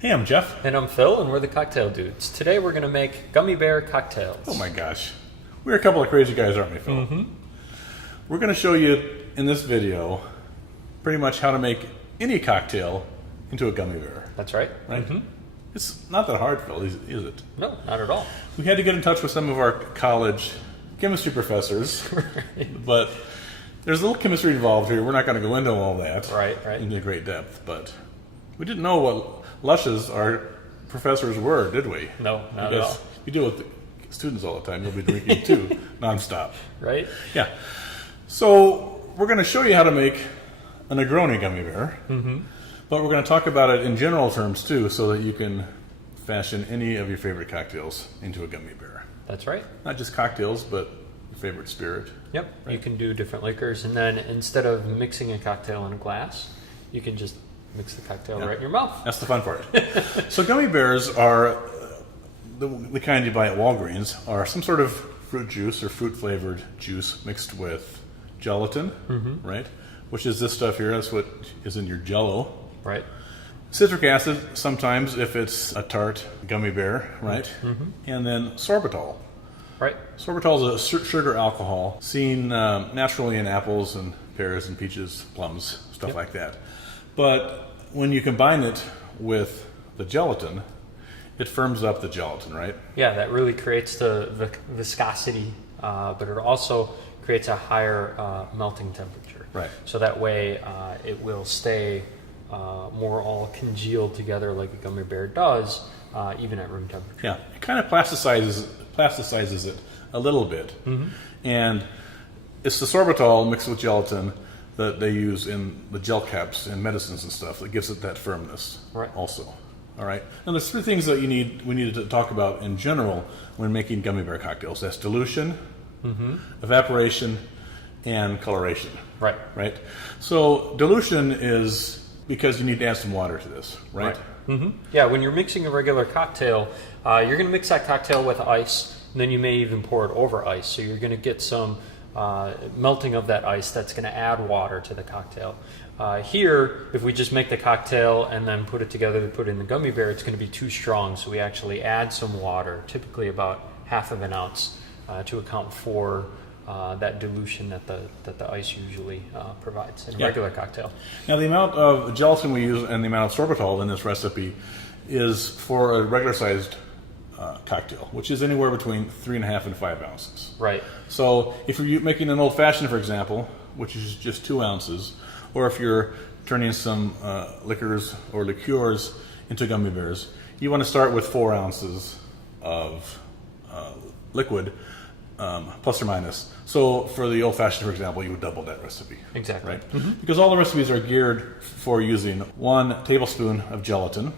Hey, I'm Jeff. And I'm Phil, and we're the Cocktail Dudes. Today we're going to make gummy bear cocktails. Oh my gosh. We're a couple of crazy guys, aren't we, Phil? Mm-hmm. We're going to show you in this video pretty much how to make any cocktail into a gummy bear. That's right. Right? Mm-hmm. It's not that hard, Phil, is it? No, not at all. We had to get in touch with some of our college chemistry professors, but there's a little chemistry involved here. We're not going to go into all that Right. into great depth, but we didn't know what lushes our professors were, did we? No, not at all. You deal with the students all the time. You'll be drinking too, nonstop. Right? Yeah. So we're going to show you how to make a Negroni Gummy Bear, but we're going to talk about it in general terms too, so that you can fashion any of your favorite cocktails into a gummy bear. That's right. Not just cocktails, but your favorite spirit. Yep. Right. You can do different liquors, and then instead of mixing a cocktail in a glass, you can just mix the cocktail right in your mouth. That's the fun part. So gummy bears are the kind you buy at Walgreens, are some sort of fruit juice or fruit flavored juice mixed with gelatin, right? Which is this stuff here. That's what is in your Jello. Right. Citric acid, sometimes if it's a tart gummy bear, right? And then sorbitol. Right. Sorbitol is a sugar alcohol seen naturally in apples and pears and peaches, plums, stuff like that. But when you combine it with the gelatin, it firms up the gelatin, right? Yeah, that really creates the viscosity, but it also creates a higher melting temperature. Right. So that way it will stay more all congealed together like a gummy bear does, even at room temperature. Yeah, it kind of plasticizes it a little bit. And it's the sorbitol mixed with gelatin that they use in the gel caps and medicines and stuff that gives it that firmness. Right. Also. All right. Now there's three things that we needed to talk about in general when making gummy bear cocktails. That's dilution, evaporation, and coloration. Right. Right. So dilution is because you need to add some water to this, right? Yeah, when you're mixing a regular cocktail, you're going to mix that cocktail with ice, and then you may even pour it over ice. So you're going to get some melting of that ice that's going to add water to the cocktail. Here, if we just make the cocktail and then put it together to put it in the gummy bear, it's going to be too strong. So we actually add some water, typically about ½ of an ounce, to account for that dilution that the ice usually provides in a regular cocktail. Now the amount of gelatin we use and the amount of sorbitol in this recipe is for a regular sized cocktail, which is anywhere between 3.5 and 5 ounces. Right. So if you're making an old fashioned, for example, which is just 2 ounces, or if you're turning some liquors or liqueurs into gummy bears, you want to start with 4 ounces of liquid, plus or minus. So for the old fashioned, for example, you would double that recipe. Exactly. Right? Because all the recipes are geared for using 1 tablespoon of gelatin,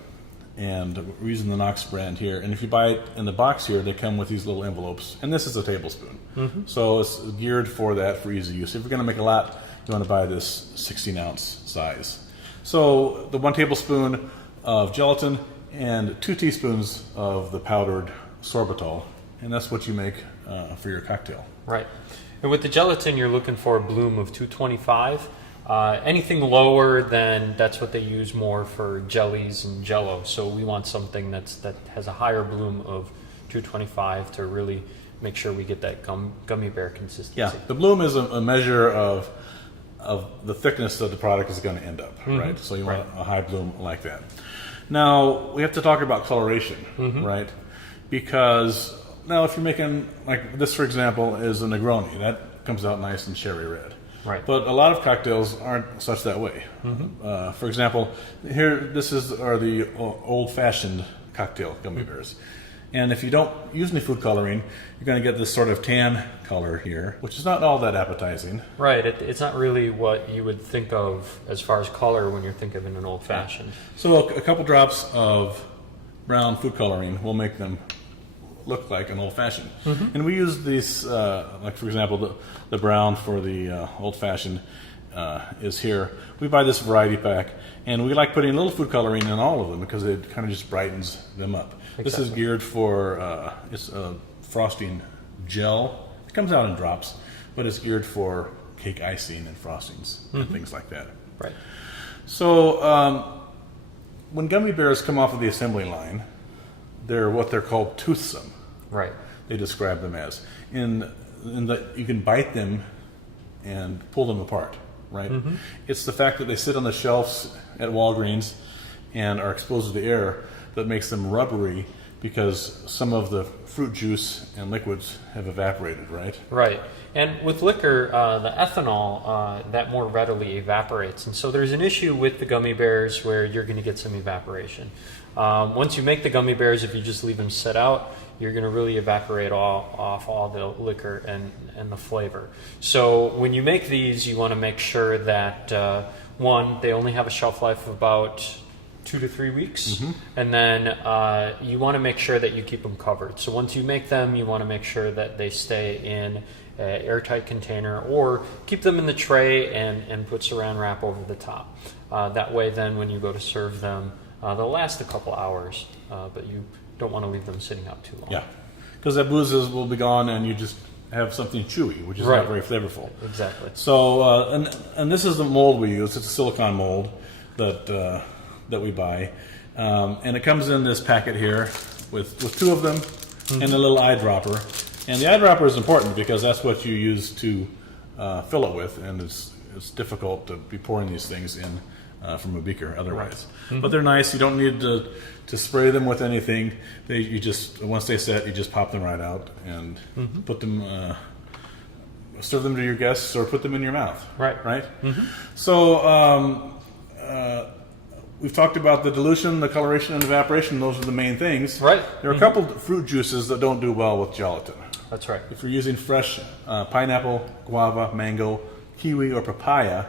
and we're using the Knox brand here. And if you buy it in the box here, they come with these little envelopes, and this is a tablespoon. So it's geared for that, for easy use. If you're going to make a lot, you want to buy this 16-ounce size. So the 1 tablespoon of gelatin and 2 teaspoons of the powdered sorbitol, and that's what you make for your cocktail. Right. And with the gelatin, you're looking for a bloom of 225. Anything lower than that's what they use more for jellies and jello. So we want something that has a higher bloom of 225 to really make sure we get that gummy bear consistency. Yeah, the bloom is a measure of the thickness that the product is going to end up, right? So you want a high bloom like that. Now we have to talk about coloration, right? Because now if you're making, like this for example is a Negroni, that comes out nice and cherry red. Right. But a lot of cocktails aren't such that way. For example, here are the old-fashioned cocktail gummy bears. And if you don't use any food coloring, you're going to get this sort of tan color here, which is not all that appetizing. Right. It's not really what you would think of as far as color when you're thinking of an old-fashioned. So a couple drops of brown food coloring will make them look like an old-fashioned. And we use these, like for example, the brown for the old-fashioned is here. We buy this variety pack, and we like putting a little food coloring in all of them because it kind of just brightens them up. Exactly. This is geared for, it's a frosting gel. It comes out in drops, but it's geared for cake icing and frostings and things like that. Right. So when gummy bears come off of the assembly line, they're what they're called toothsome. Right. They describe them as. In that you can bite them and pull them apart, right? Mm-hmm. It's the fact that they sit on the shelves at Walgreens and are exposed to the air that makes them rubbery, because some of the fruit juice and liquids have evaporated, right? Right. And with liquor, the ethanol, that more readily evaporates. And so there's an issue with the gummy bears where you're going to get some evaporation. Once you make the gummy bears, if you just leave them sit out, you're going to really evaporate off all the liquor and the flavor. So when you make these, you want to make sure that, one, they only have a shelf life of about 2 to 3 weeks, and then you want to make sure that you keep them covered. So once you make them, you want to make sure that they stay in an airtight container, or keep them in the tray and put saran wrap over the top. That way then when you go to serve them, they'll last a couple hours, but you don't want to leave them sitting out too long. Yeah, because that booze will be gone and you just have something chewy, which is not very flavorful. Exactly. So, and this is the mold we use. It's a silicone mold that we buy, and it comes in this packet here with 2 of them and a little eyedropper. And the eyedropper is important because that's what you use to fill it with, and it's difficult to be pouring these things in from a beaker otherwise. But they're nice. You don't need to spray them with anything. You just, once they set, you just pop them right out and put them, serve them to your guests, or put them in your mouth. Right. So we've talked about the dilution, the coloration, and evaporation. Those are the main things. Right. There are a couple of fruit juices that don't do well with gelatin. That's right. If you're using fresh pineapple, guava, mango, kiwi, or papaya,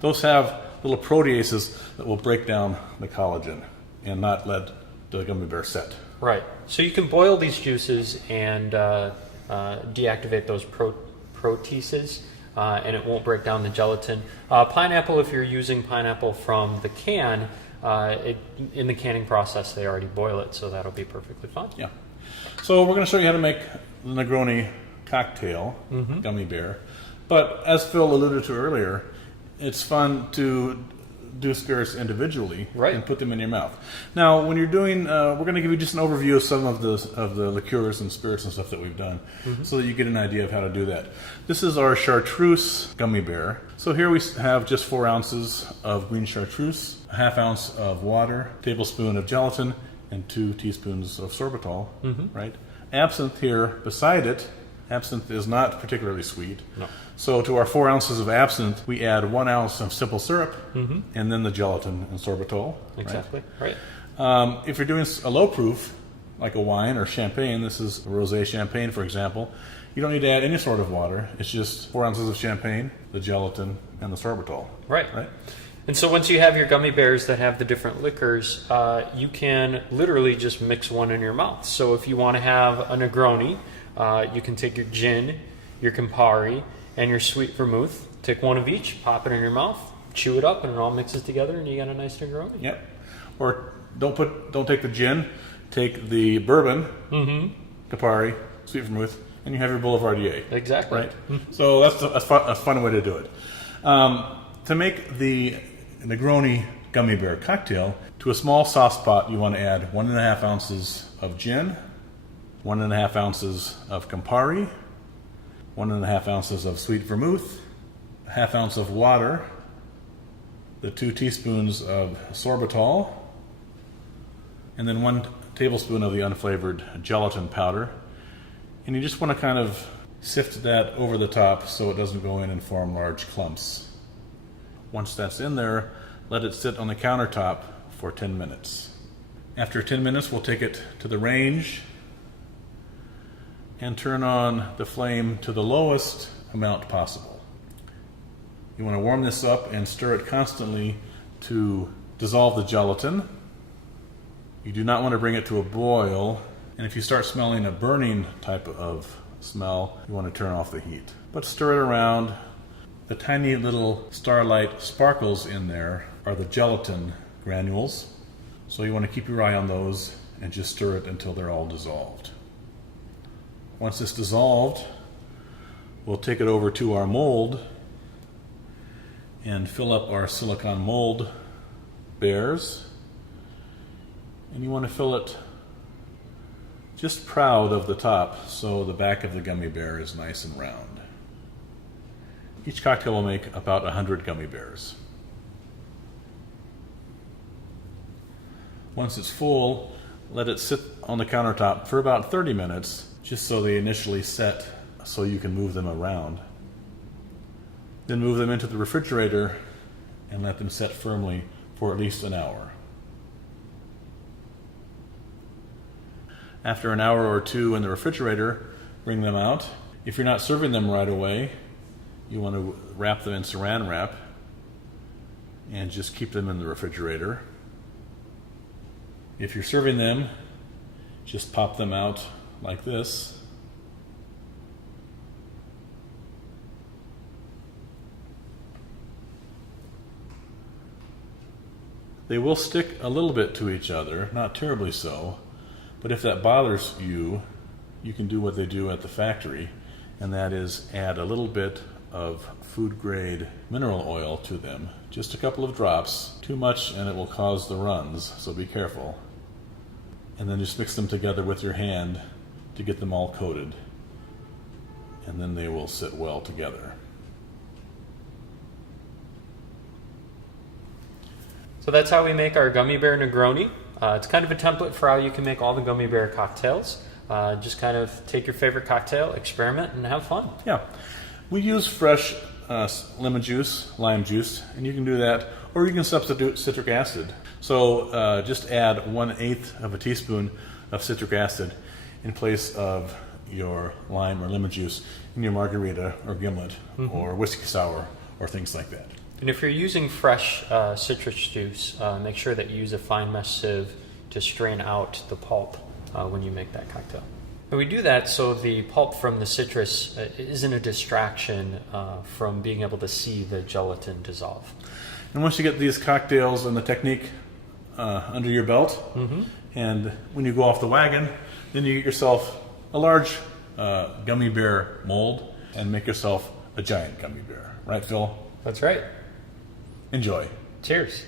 those have little proteases that will break down the collagen and not let the gummy bear set. Right. So you can boil these juices and deactivate those proteases, and it won't break down the gelatin. Pineapple, if you're using pineapple from the can, in the canning process they already boil it, so that'll be perfectly fine. Yeah. So we're going to show you how to make the Negroni cocktail gummy bear. But as Phil alluded to earlier, it's fun to do spirits individually and put them in your mouth. Now, when you're doing, we're going to give you just an overview of some of the liqueurs and spirits and stuff that we've done, so that you get an idea of how to do that. This is our Chartreuse gummy bear. So here we have just 4 ounces of green Chartreuse, a half ounce of water, a tablespoon of gelatin, and 2 teaspoons of sorbitol. Right. Absinthe here beside it. Absinthe is not particularly sweet. No. So to our 4 ounces of absinthe, we add 1 ounce of simple syrup, and then the gelatin and sorbitol. Exactly. Right. If you're doing a low proof, like a wine or champagne, this is a rosé champagne, for example, you don't need to add any sort of water. It's just 4 ounces of champagne, the gelatin, and the sorbitol. Right. And so once you have your gummy bears that have the different liquors, you can literally just mix one in your mouth. So if you want to have a Negroni, you can take your gin, your Campari, and your Sweet Vermouth. Take one of each, pop it in your mouth, chew it up, and it all mixes together, and you got a nice Negroni. Yep. Or don't take the gin, take the bourbon, Campari, Sweet Vermouth, and you have your Boulevardier. Exactly. Right. So that's a fun way to do it. To make the Negroni Gummy Bear cocktail, to a small sauce pot, you want to add 1.5 ounces of gin, 1.5 ounces of Campari, 1.5 ounces of Sweet Vermouth, a half ounce of water, the 2 teaspoons of sorbitol, and then 1 tablespoon of the unflavored gelatin powder. And you just want to kind of sift that over the top so it doesn't go in and form large clumps. Once that's in there, let it sit on the countertop for 10 minutes. After 10 minutes, we'll take it to the range and turn on the flame to the lowest amount possible. You want to warm this up and stir it constantly to dissolve the gelatin. You do not want to bring it to a boil, and if you start smelling a burning type of smell, you want to turn off the heat. But stir it around. The tiny little starlight sparkles in there are the gelatin granules, so you want to keep your eye on those and just stir it until they're all dissolved. Once it's dissolved, we'll take it over to our mold and fill up our silicone mold bears. And you want to fill it just proud of the top so the back of the gummy bear is nice and round. Each cocktail will make about 100 gummy bears. Once it's full, let it sit on the countertop for about 30 minutes, just so they initially set so you can move them around. Then move them into the refrigerator and let them set firmly for at least an hour. After an hour or two in the refrigerator, bring them out. If you're not serving them right away, you want to wrap them in saran wrap and just keep them in the refrigerator. If you're serving them, just pop them out like this. They will stick a little bit to each other, not terribly so, but if that bothers you, you can do what they do at the factory, and that is add a little bit of food-grade mineral oil to them. Just a couple of drops. Too much and it will cause the runs, so be careful. And then just mix them together with your hand to get them all coated, and then they will sit well together. So that's how we make our gummy bear Negroni. It's kind of a template for how you can make all the gummy bear cocktails. Just kind of take your favorite cocktail, experiment, and have fun. Yeah. We use fresh lemon juice, lime juice, and you can do that, or you can substitute citric acid. So just add 1/8 of a teaspoon of citric acid in place of your lime or lemon juice in your margarita or gimlet or whiskey sour or things like that. And if you're using fresh citrus juice, make sure that you use a fine mesh sieve to strain out the pulp when you make that cocktail. And we do that so the pulp from the citrus isn't a distraction from being able to see the gelatin dissolve. And once you get these cocktails and the technique under your belt, and when you go off the wagon, then you get yourself a large gummy bear mold and make yourself a giant gummy bear. Right, Phil? That's right. Enjoy. Cheers.